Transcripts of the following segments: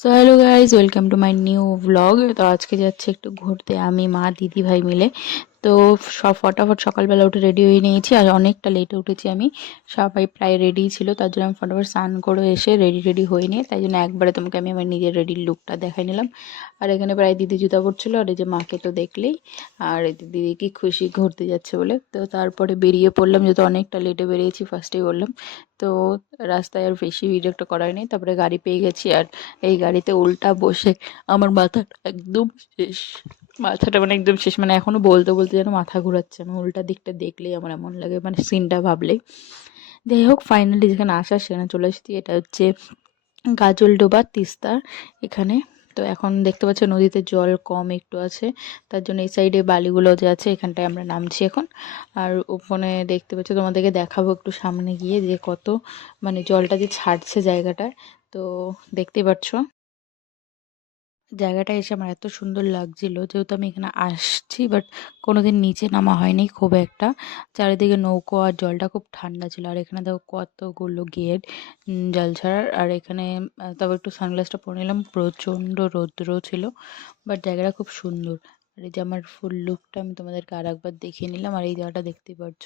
So hello guys, welcome to my new blog. তো আজকে যাচ্ছে একটু ঘুরতে আমি, মা, দিদি ভাই মিলে। তো সব ফটাফট সকালবেলা উঠে রেডি হয়ে নিয়েছি, আর অনেকটা লেটে উঠেছি আমি। সবাই প্রায় রেডি ছিল, তার জন্য আমি ফটাফট স্নান করে এসে রেডি হয়ে নিয়ে, তাই জন্য একবারে তোমাকে আমি আমার নিজের রেডির লুকটা দেখাই নিলাম। আর এখানে প্রায় দিদি জুতা পড়ছিল, আর এই যে মাকে তো দেখলেই। আর এই যে দিদি কি খুশি ঘুরতে যাচ্ছে বলে। তো তারপরে বেরিয়ে পড়লাম, যেহেতু অনেকটা লেটে বেরিয়েছি ফার্স্টেই বললাম। তো রাস্তায় আর বেশি ভিডিও একটা করা হয়নি, তারপরে গাড়ি পেয়ে গেছি। আর এই গাড়িতে উল্টা বসে আমার মাথাটা একদম শেষ। মাথাটা মানে একদম শেষ, মানে এখনো বলতে বলতে যেন মাথা ঘোরাচ্ছে। আমার উল্টা দিকটা দেখলেই আমার এমন লাগে, মানে সিনটা ভাবলেই। যাই হোক, ফাইনালি যেখানে আসার সেখানে চলে এসেছি। এটা হচ্ছে গাজলডোবা, তিস্তা এখানে। তো এখন দেখতে পাচ্ছ নদীতে জল কম একটু আছে, তার জন্য এই সাইডে বালিগুলো যে আছে এখানটায় আমরা নামছি এখন। আর ওখানে দেখতে পাচ্ছ, তোমাদেরকে দেখাবো একটু সামনে গিয়ে যে কত মানে জলটা যে ছাড়ছে জায়গাটায়। তো দেখতেই পাচ্ছ জায়গাটা এসে আমার এত সুন্দর লাগছিল, যেহেতু আমি এখানে আসছি বাট কোনোদিন নিচে নামা হয়নি খুব একটা। চারিদিকে নৌকো, আর জলটা খুব ঠান্ডা ছিল। আর এখানে দেখো কতগুলো গেট জল ছাড়ার। আর এখানে তবে একটু সানগ্লাসটা পরে নিলাম, প্রচণ্ড রৌদ্র ছিল। বাট জায়গাটা খুব সুন্দর। আর এই যে আমার ফুল লুকটা আমি তোমাদেরকে আর একবার দেখিয়ে নিলাম। আর এই জায়গাটা দেখতে পাচ্ছ,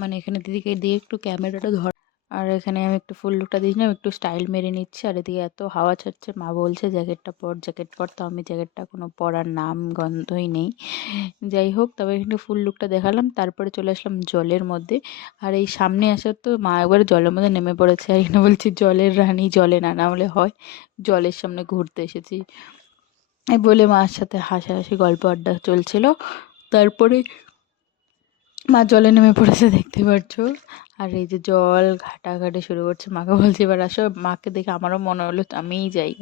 মানে এখানে দিদিকে দিয়ে একটু ক্যামেরাটা ধর। আর এখানে আমি একটু ফুল লুকটা দিয়েছিলাম, একটু স্টাইল মেরে নিচ্ছি। আর এদিকে এত হাওয়া ছাড়ছে, মা বলছে জ্যাকেট পর, তো আমি জ্যাকেটটা কোনো পরার নাম গন্ধই নেই। যাই হোক, তবে এখানে ফুল লুকটা দেখালাম, তারপরে চলে আসলাম জলের মধ্যে। আর এই সামনে আসার তো মা একবারে জলের মধ্যে নেমে পড়েছে। আর এখানে বলছি জলের রানী, জলে না নামলে হয়, জলের সামনে ঘুরতে এসেছি এই বলে মার সাথে হাসাহাসি গল্প আড্ডা চলছিল। তারপরে মা জলে নেমে পড়েছে, দেখতে পাচ্ছ। আর এই যে জল ঘাটাঘাটি শুরু করছে, মাকে বলছি এবার আসো। মাকে দেখে আমারও মনে হলো আমিই যাই।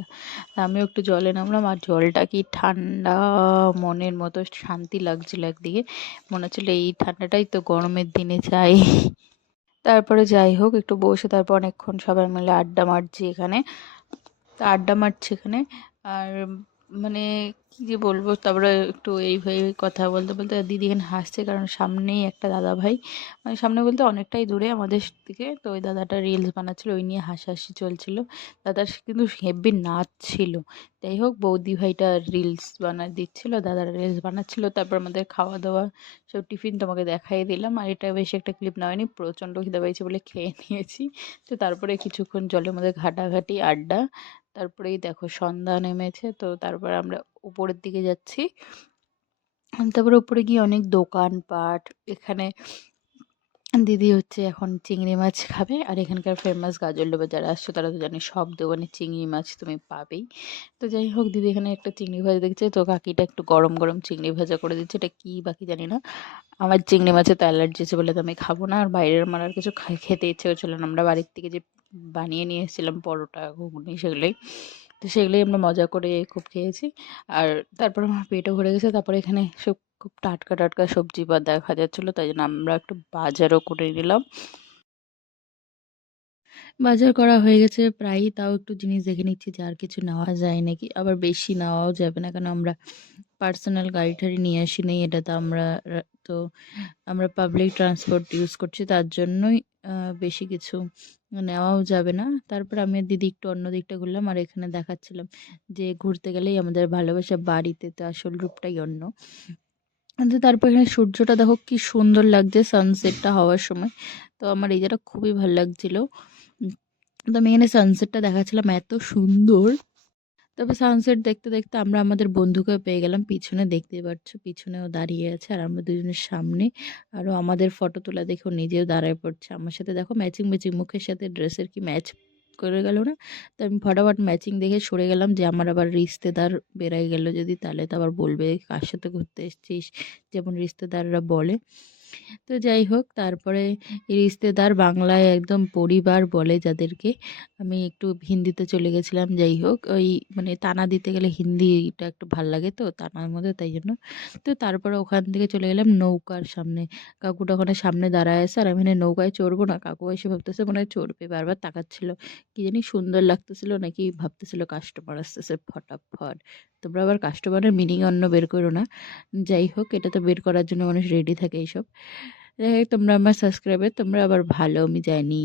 তা আমিও একটু জলে নামলাম, আর জলটা কি ঠান্ডা, মনের মতো শান্তি লাগছিল একদিকে। মনে হচ্ছিল এই ঠান্ডাটাই তো গরমের দিনে চাই। তারপরে যাই হোক, একটু বসে তারপর অনেকক্ষণ সবাই মিলে আড্ডা মারছি এখানে। তা আড্ডা মারছি এখানে। আর মানে কি যে বলবো, তারপরে একটু এইভাবে কথা বলতে বলতে দিদি এখানে হাসছে, কারণ সামনেই একটা দাদা ভাই, মানে সামনে বলতে অনেকটাই দূরে আমাদের থেকে। তো ওই দাদাটা রিলস বানাচ্ছিল, ওই নিয়ে হাসাহাসি চলছিল। দাদার কিন্তু হেব্বি নাচ ছিল। যাই হোক, বৌদি ভাইটা রিলস দিচ্ছিল, দাদারা রিলস বানাচ্ছিল। তারপর আমাদের খাওয়া দাওয়া সব টিফিন তোমাকে দেখাই দিলাম। আর এটা বেশি একটা ক্লিপ নেওয়া হয়নি, প্রচণ্ড খিদে পেয়েছে বলে খেয়ে নিয়েছি। তো তারপরে কিছুক্ষণ জলের মধ্যে ঘাটাঘাটি আড্ডা। তারপরেই দেখো সন্ধ্যা নেমেছে, তো তারপর আমরা উপরের দিকে যাচ্ছি। তারপরে উপরে গিয়ে অনেক দোকানপাট এখানে। দিদি হচ্ছে এখন চিংড়ি মাছ খাবে। আর এখানকার ফেমাস গাজলডোবা, যারা আসছো তারা তো জানে সব দোকানে চিংড়ি মাছ তুমি পাবেই। তো যাই হোক, দিদি এখানে একটা চিংড়ি ভাজা দেখছে, তো কাকিটা একটু গরম গরম চিংড়ি ভাজা করে দিচ্ছে। এটা কি বাকি জানি না। আমার চিংড়ি মাছে তো অ্যালার্জি আছে বলে তো আমি খাবো না। আর বাইরের আমার আর কিছু খেতে ইচ্ছে করছিল না। আমরা বাড়ির থেকে যে বানিয়ে নিয়ে এসেছিলাম পরোটা ঘুগনি, সেগুলোই। তো সেগুলোই আমরা মজা করে খুব খেয়েছি। আর তারপর আমার পেটও ভরে গেছে। তারপরে এখানে সব খুব টাটকা টাটকা সবজি বা দেখা যাচ্ছিলো, তাই জন্য আমরা একটু বাজারও করে নিলাম। বাজার করা হয়ে গেছে প্রায়ই, তাও একটু জিনিস দেখে নিচ্ছি যে আর কিছু নেওয়া যায় নাকি। আবার বেশি নেওয়াও যাবে না, কারণ আমরা পার্সোনাল গাড়ি টাড়ি নিয়ে আসি নেই। এটা তো তো আমরা পাবলিক ট্রান্সপোর্ট ইউজ করছি, তার জন্যই বেশি কিছু নেওয়াও যাবে না। তারপর আমি আর দিদি একটু অন্য দিকটা ঘুরলাম। আর এখানে দেখাচ্ছিলাম যে ঘুরতে গেলেই আমাদের ভালোবাসা বাড়িতে তো আসল রূপটাই অন্য। কিন্তু তারপর এখানে সূর্যটা দেখো কি সুন্দর লাগছে সানসেটটা হওয়ার সময়। তো আমার এই জায়গাটা খুবই ভালো লাগছিল। তো আমি এখানে সানসেটটা দেখাচ্ছিলাম, এত সুন্দর। তবে সানসেট দেখতে দেখতে আমরা আমাদের বন্ধুকেও পেয়ে গেলাম পিছনে, দেখতেই পাচ্ছ পিছনেও দাঁড়িয়ে আছে। আর আমরা দুজনের সামনে আরও আমাদের ফটো তোলা দেখে ও নিজেও দাঁড়ায় পড়ছে আমার সাথে। দেখো ম্যাচিং ম্যাচিং, মুখের সাথে ড্রেসের কি ম্যাচ করে গেল না। তো আমি ফটাফট ম্যাচিং দেখে সরে গেলাম, যে আমার আবার রিশতেদার বেরাই গেল যদি, তাহলে তো আবার বলবে কার সাথে ঘুরতে এসেছিস, যেমন রিশতেদাররা বলে। তো যাই হোক, তারপরে রিশতেদার বাংলায় একদম পরিবার বলে যাদেরকে। আমি একটু হিন্দিতে চলে গেছিলাম। যাই হোক, ওই মানে টানা দিতে গেলে হিন্দিটা একটু ভাল লাগে তো টানার মধ্যে, তাই জন্য। তো তারপরে ওখান থেকে চলে গেলাম নৌকার সামনে। কাকুটা ওখানে সামনে দাঁড়ায় আছে, আর আমি এখানে নৌকায় চড়বো না, কাকু এসে ভাবতেছে মনে হয় চড়বে, বারবার তাকাচ্ছিল। কি জানি সুন্দর লাগতেছিল নাকি ভাবতেছিল কাস্টমার আসতেছে ফটাফট। তোমরা আবার কাস্টমারের মিনিং অন্য বের করো না। যাই হোক, এটা তো বের করার জন্য মানুষ রেডি থাকে এইসব। যাই হোক, তোমরা আমার সাবস্ক্রাইবার, তোমরা আবার ভালো, আমি জানি।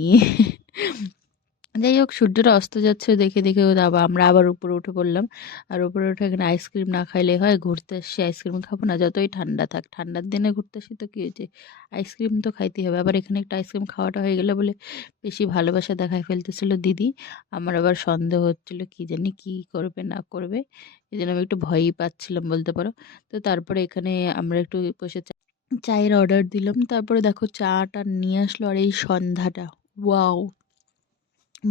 যাই হোক সূর্যটা অস্ত যাচ্ছে দেখে দেখে আমরা আবার উপরে উঠে পড়লাম। আর উপরে উঠে এখানে আইসক্রিম না খাইলে হয়, ঘুরতে আসছি আইসক্রিম খাবো না, যতই ঠান্ডা থাক, ঠান্ডার দিনে ঘুরতে আসি তো কী হয়েছে, আইসক্রিম তো খাইতেই হবে। আবার এখানে একটা আইসক্রিম খাওয়াটা হয়ে গেলে বলে বেশি ভালোবাসা দেখায় ফেলতেছিল দিদি। আমার আবার সন্দেহ হচ্ছিল কি জানি কি করবে না করবে, এই জন্য আমি একটু ভয়ই পাচ্ছিলাম বলতে পারো। তো তারপরে এখানে আমরা একটু বসে চায়ের অর্ডার দিলাম, তারপরে দেখো চাটা নিয়ে আসলো আর এই সন্ধ্যাটা, ওয়াও,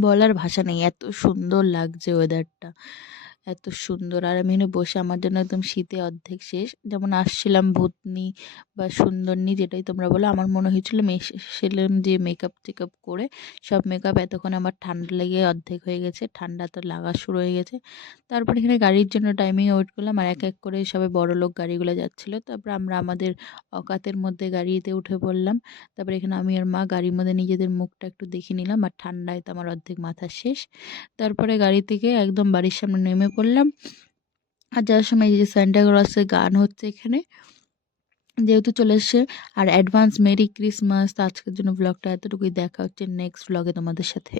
বলার ভাষা নেই, এত সুন্দর লাগছে ওয়েদারটা, এত সুন্দর। আর আমি এখানে বসে, আমার জন্য একদম শীতে অর্ধেক শেষ, যেমন আসছিলাম ভূতনি বা সুন্দরনি যেটাই তোমরা বলো, আমার মনে হয়েছিল এসেছিলাম যে মেকআপ টেকআপ করে, সব মেকআপ এতক্ষণে আমার ঠান্ডা লেগে অর্ধেক হয়ে গেছে, ঠান্ডা তো লাগা শুরু হয়ে গেছে। তারপর এখানে গাড়ির জন্য টাইমিং ওয়েট করলাম, আর এক এক করে সবাই বড়লোক গাড়িগুলো যাচ্ছিলো, তারপর আমরা আমাদের অকাতের মধ্যে গাড়িতে উঠে পড়লাম। তারপরে এখানে আমি আর মা গাড়ির মধ্যে নিজেদের মুখটা একটু দেখে নিলাম, আর ঠান্ডায় তো আমার অর্ধেক মাথা শেষ। তারপরে গাড়ি থেকে একদম বাড়ির সামনে নেমে পড়লাম। আর যাওয়ার সময় এই যে সান্টা ক্লজের গান হচ্ছে এখানে, যেহেতু চলে এসছে। আর অ্যাডভান্স মেরি ক্রিসমাস। তো আজকের জন্য ব্লগটা এতটুকুই, দেখা হচ্ছে নেক্সট ব্লগে তোমাদের সাথে।